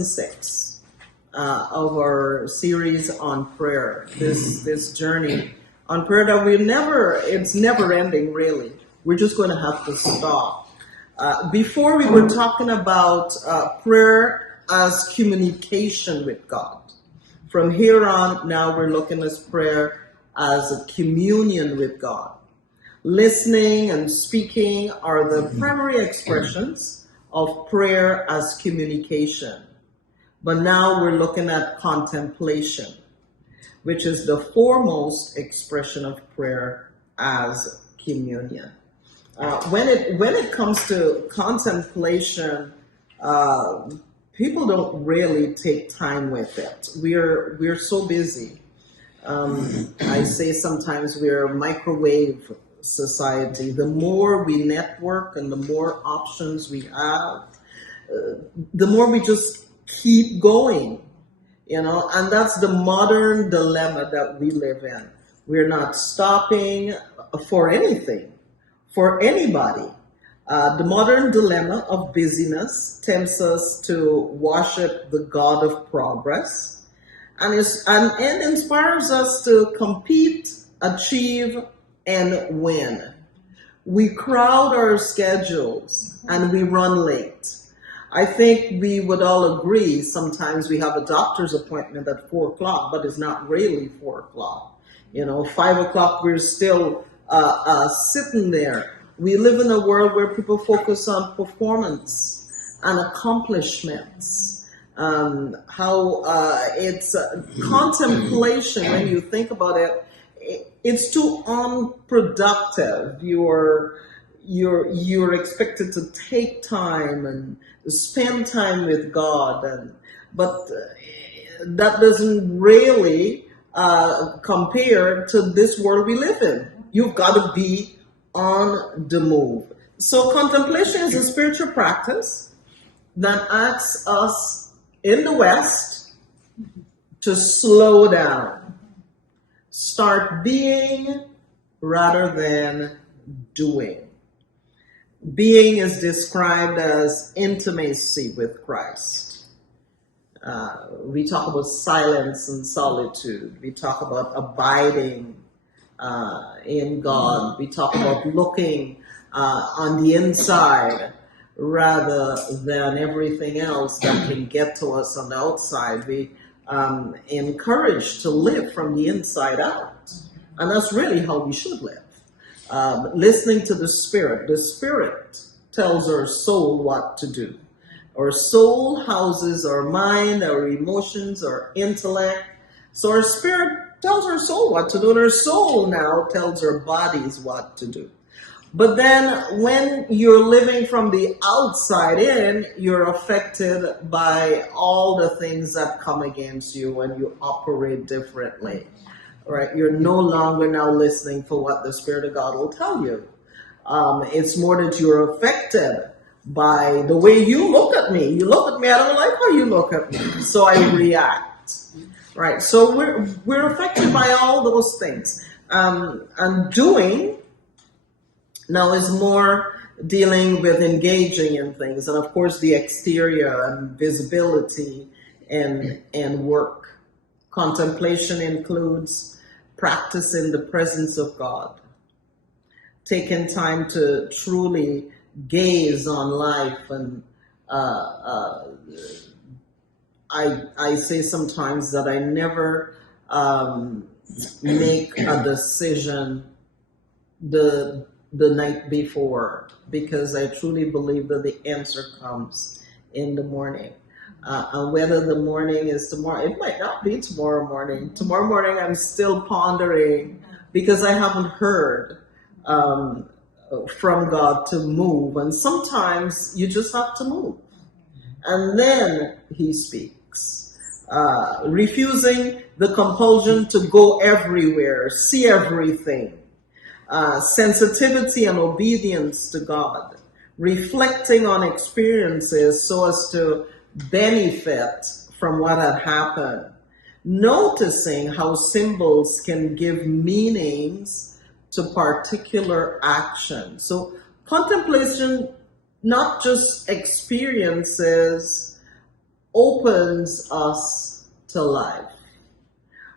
lesson 6 of our series on prayer. This journey on prayer that it's never ending, really. We're just going to have to stop. Before we were talking about prayer as communication with God. From here on, now we're looking at prayer as a communion with God. Listening and speaking are the primary expressions of prayer as communication. But now we're looking at contemplation, which is the foremost expression of prayer as communion. When it comes to contemplation, people don't really take time with it. We're so busy. I say sometimes we're a microwave society. The more we network and the more options we have, the more we just keep going, and that's the modern dilemma that we live in. We're not stopping for anything, for anybody. The modern dilemma of busyness tempts us to worship the God of progress and inspires us to compete, achieve, and win. We crowd our schedules and we run late. I think we would all agree sometimes we have a doctor's appointment at 4 o'clock, but it's not really 4 o'clock. 5 o'clock, we're still sitting there. We live in a world where people focus on performance and accomplishments. It's contemplation, when you think about it, it's too unproductive. You're expected to take time and spend time with God, but that doesn't really compare to this world we live in. You've got to be on the move. So contemplation is a spiritual practice that asks us in the West to slow down. Start being rather than doing. Being is described as intimacy with Christ. We talk about silence and solitude. We talk about abiding in God. We talk about looking on the inside rather than everything else that can get to us on the outside. We encouraged to live from the inside out. And that's really how we should live. Listening to the Spirit. The Spirit tells our soul what to do. Our soul houses our mind, our emotions, our intellect. So our spirit tells our soul what to do, and our soul now tells our bodies what to do. But then when you're living from the outside in, you're affected by all the things that come against you and you operate differently, right? You're no longer now listening for what the Spirit of God will tell you. It's more that you're affected by the way you look at me. You look at me, I don't like how you look at me, so I react, right? So we're affected by all those things. And doing now is more dealing with engaging in things, and of course the exterior and visibility and work. Contemplation includes practicing the presence of God, taking time to truly gaze on life, and I say sometimes that I never make a decision the night before, because I truly believe that the answer comes in the morning. And whether the morning is tomorrow, it might not be tomorrow morning. Tomorrow morning I'm still pondering because I haven't heard from God to move. And sometimes you just have to move. And then He speaks. Refusing the compulsion to go everywhere, see everything. Sensitivity and obedience to God, reflecting on experiences so as to benefit from what had happened, noticing how symbols can give meanings to particular actions. So contemplation not just experiences opens us to life.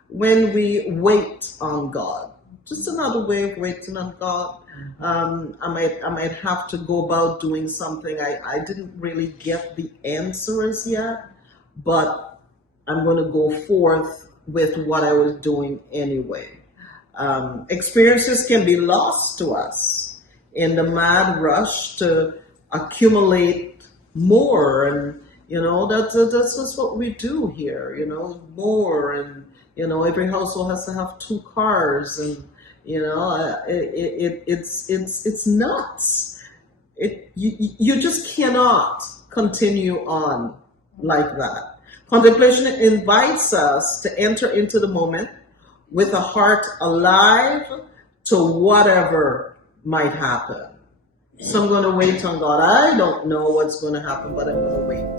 When we wait on God, just another way of waiting on God. I might have to go about doing something. I didn't really get the answers yet, but I'm going to go forth with what I was doing anyway. Experiences can be lost to us in the mad rush to accumulate more, and that's just what we do here. More, and every household has to have two cars, and it's nuts. You just cannot continue on like that. Contemplation invites us to enter into the moment with a heart alive to whatever might happen. So I'm going to wait on God. I don't know what's going to happen, but I'm going to wait